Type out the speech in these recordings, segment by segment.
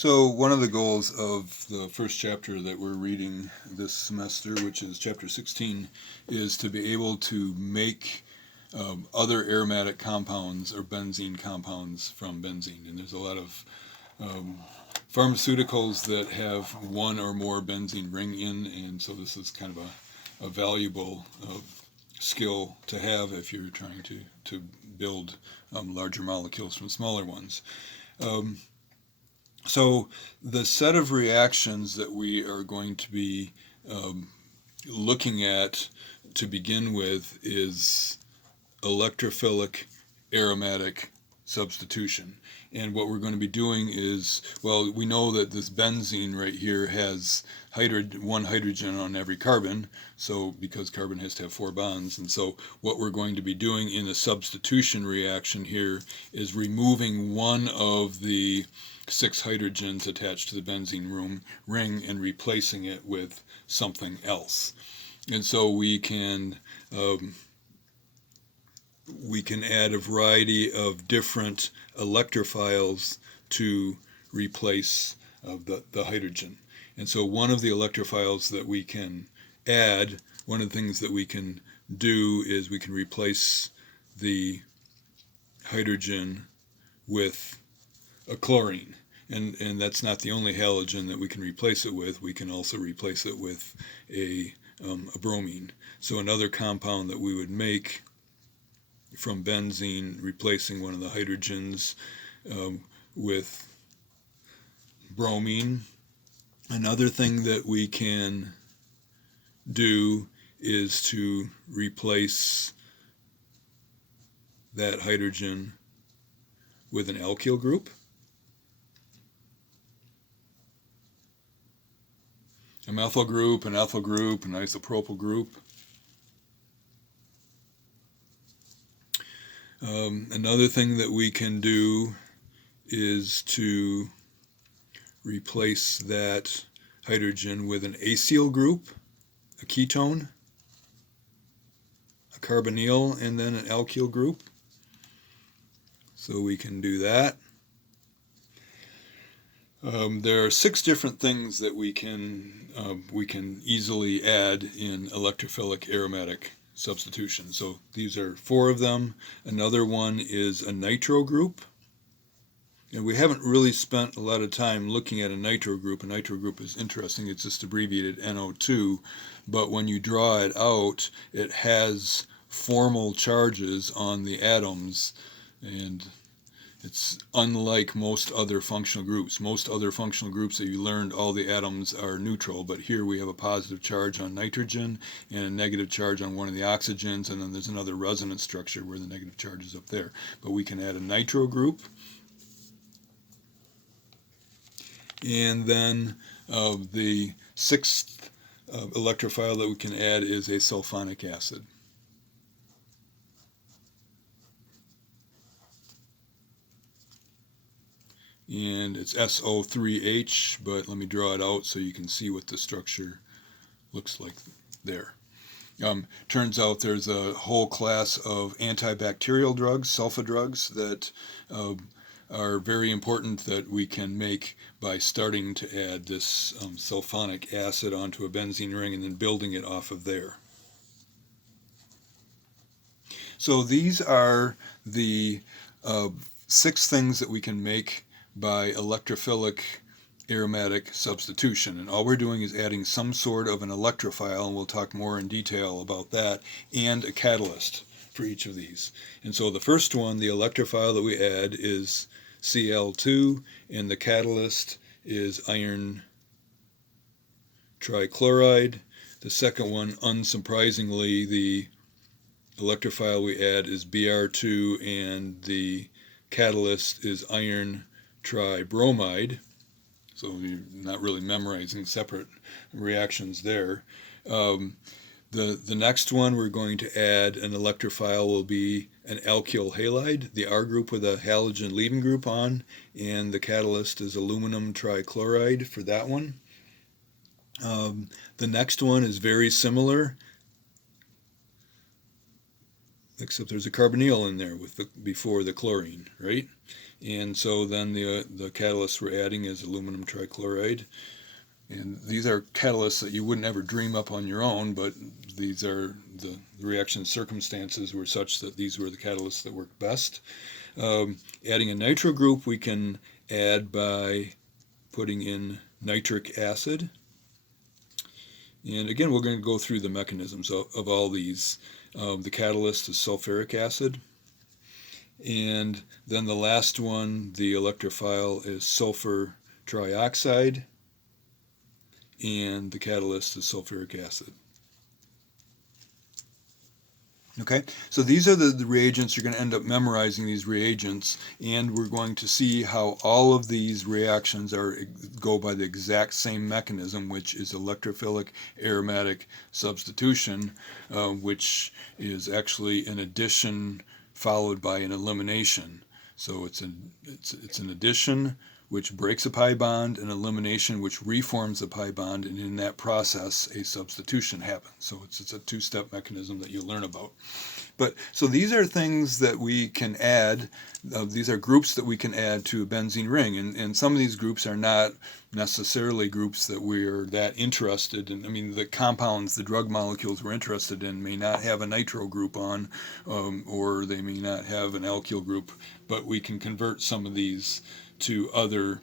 So one of the goals of the first chapter that we're reading this semester, which is chapter 16, is to be able to make other aromatic compounds or benzene compounds from benzene. And there's a lot of pharmaceuticals that have one or more benzene ring in, and so this is kind of a valuable skill to have if you're trying to build larger molecules from smaller ones. So the set of reactions that we are going to be looking at to begin with is electrophilic aromatic substitution. And what we're going to be doing is, well, we know that this benzene right here has one hydrogen on every carbon, so because carbon has to have 4 bonds. And so what we're going to be doing in the substitution reaction here is removing one of the 6 hydrogens attached to the benzene ring and replacing it with something else. And so we can add a variety of different electrophiles to replace the hydrogen. And so one of the electrophiles that we can add, one of the things that we can do is we can replace the hydrogen with a chlorine. And that's not the only halogen that we can replace it with. We can also replace it with a bromine. So another compound that we would make from benzene, replacing one of the hydrogens with bromine. Another thing that we can do is to replace that hydrogen with an alkyl group. A methyl group, an ethyl group, an isopropyl group. Another thing that we can do is to replace that hydrogen with an acyl group, a ketone, a carbonyl, and then an alkyl group. So we can do that. There are 6 different things that we can easily add in electrophilic aromatic substitution. So these are 4 of them. Another one is a nitro group. And we haven't really spent a lot of time looking at a nitro group. A nitro group is interesting. It's just abbreviated NO2. But when you draw it out, it has formal charges on the atoms. And it's unlike most other functional groups. Most other functional groups that you learned, all the atoms are neutral, but here we have a positive charge on nitrogen and a negative charge on one of the oxygens, and then there's another resonance structure where the negative charge is up there. But we can add a nitro group. And then the 6th electrophile that we can add is a sulfonic acid. And it's SO3H, but let me draw it out so you can see what the structure looks like there. Turns out there's a whole class of antibacterial drugs, sulfa drugs, that are very important that we can make by starting to add this sulfonic acid onto a benzene ring and then building it off of there. So these are the 6 things that we can make by electrophilic aromatic substitution, and all we're doing is adding some sort of an electrophile, and we'll talk more in detail about that, and a catalyst for each of these. And so the first one, the electrophile that we add, is Cl2, and the catalyst is iron trichloride. The second one, unsurprisingly, the electrophile we add is Br2, and the catalyst is iron tribromide. So you're not really memorizing separate reactions there. The next one we're going to add an electrophile will be an alkyl halide, the R group with a halogen leaving group on, and the catalyst is aluminum trichloride for that one. The next one is very similar. except there's a carbonyl in there before the chlorine, right? And so then the catalyst we're adding is aluminum trichloride. And these are catalysts that you wouldn't ever dream up on your own, but these are the reaction circumstances were such that these were the catalysts that worked best. Adding a nitro group we can add by putting in nitric acid. And again, we're going to go through the mechanisms of all these. The catalyst is sulfuric acid. And then the last one, the electrophile, is sulfur trioxide. And the catalyst is sulfuric acid. Okay, so these are the reagents. You're going to end up memorizing these reagents, and we're going to see how all of these reactions go by the exact same mechanism, which is electrophilic aromatic substitution, which is actually an addition followed by an elimination. So it's an addition which breaks a pi bond, an elimination which reforms a pi bond, and in that process a substitution happens. So it's a two-step mechanism that you'll learn about. But so these are things that we can add, these are groups that we can add to a benzene ring, and some of these groups are not necessarily groups that we're that interested in. I mean, the compounds, the drug molecules we're interested in may not have a nitro group on, or they may not have an alkyl group, but we can convert some of these to other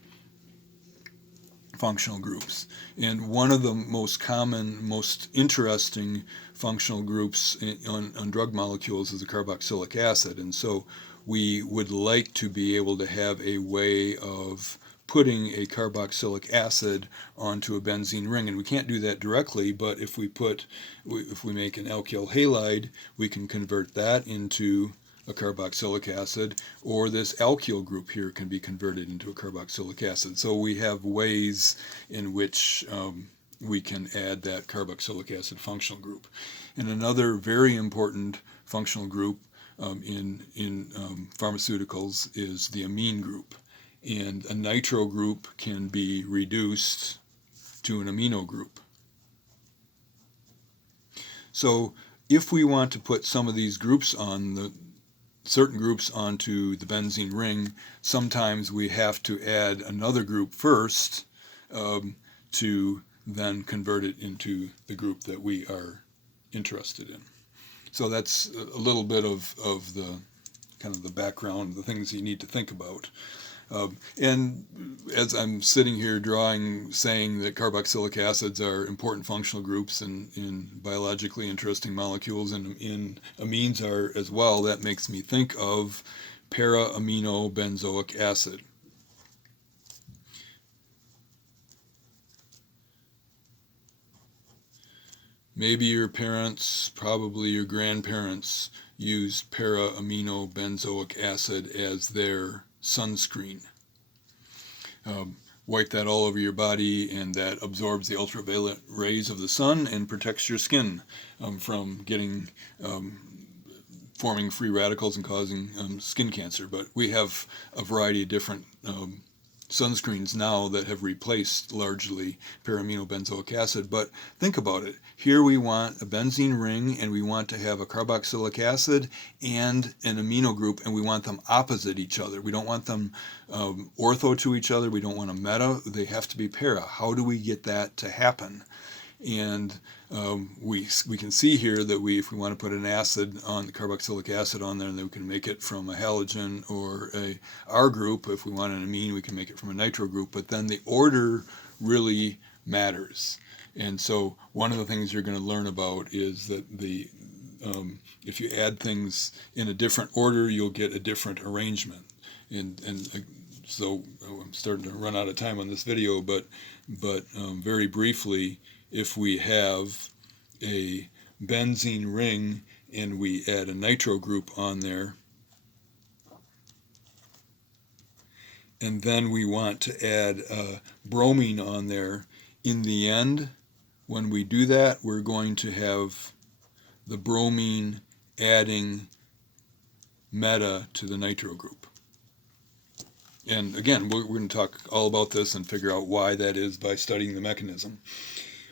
functional groups. And one of the most common, most interesting functional groups on drug molecules is the carboxylic acid. And so we would like to be able to have a way of putting a carboxylic acid onto a benzene ring. And we can't do that directly, but if we make an alkyl halide, we can convert that into a carboxylic acid, or this alkyl group here can be converted into a carboxylic acid. So we have ways in which we can add that carboxylic acid functional group. And another very important functional group in pharmaceuticals is the amine group. And a nitro group can be reduced to an amino group. So if we want to put some of these groups on certain groups onto the benzene ring, sometimes we have to add another group first to then convert it into the group that we are interested in. So that's a little bit of the kind of the background, the things you need to think about. And as I'm sitting here saying that carboxylic acids are important functional groups in biologically interesting molecules, and amines are as well, that makes me think of para-amino-benzoic acid. Maybe your parents, probably your grandparents, used para-amino-benzoic acid as their sunscreen. Wipe that all over your body, and that absorbs the ultraviolet rays of the sun and protects your skin from forming free radicals and causing skin cancer. But we have a variety of different sunscreens now that have replaced largely para-amino-benzoic acid. But think about it. Here we want a benzene ring, and we want to have a carboxylic acid and an amino group, and we want them opposite each other. We don't want them ortho to each other. We don't want them meta. They have to be para. How do we get that to happen? And we can see here that if we want to put an acid on the carboxylic acid on there, then we can make it from a halogen or a R group. If we want an amine, we can make it from a nitro group. But then the order really matters. And so one of the things you're going to learn about is that if you add things in a different order, you'll get a different arrangement. So I'm starting to run out of time on this video, but very briefly, if we have a benzene ring and we add a nitro group on there, and then we want to add bromine on there, in the end, when we do that, we're going to have the bromine adding meta to the nitro group. And again, we're going to talk all about this and figure out why that is by studying the mechanism.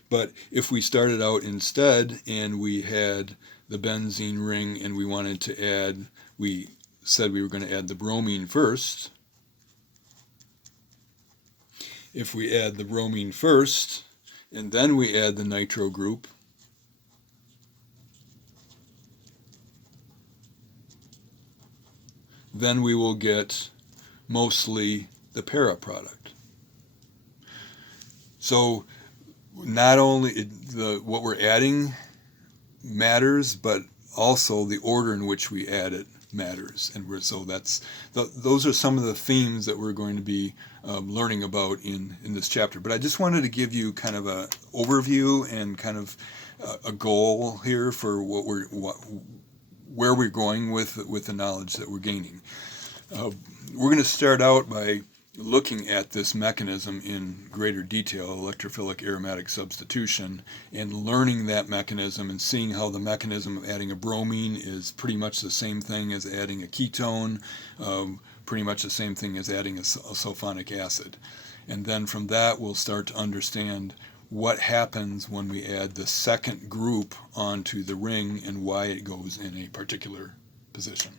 But if we started out instead and we had the benzene ring and we wanted to add, we said we were going to add the bromine first. If we add the bromine first and then we add the nitro group, then we will get mostly the para product. So not only what we're adding matters, but also the order in which we add it matters. And those are some of the themes that we're going to be learning about in this chapter. But I just wanted to give you kind of an overview and kind of a goal here for where we're going with the knowledge that we're gaining. We're going to start out by looking at this mechanism in greater detail, electrophilic aromatic substitution, and learning that mechanism and seeing how the mechanism of adding a bromine is pretty much the same thing as adding a ketone, pretty much the same thing as adding a sulfonic acid. And then from that we'll start to understand what happens when we add the second group onto the ring and why it goes in a particular position.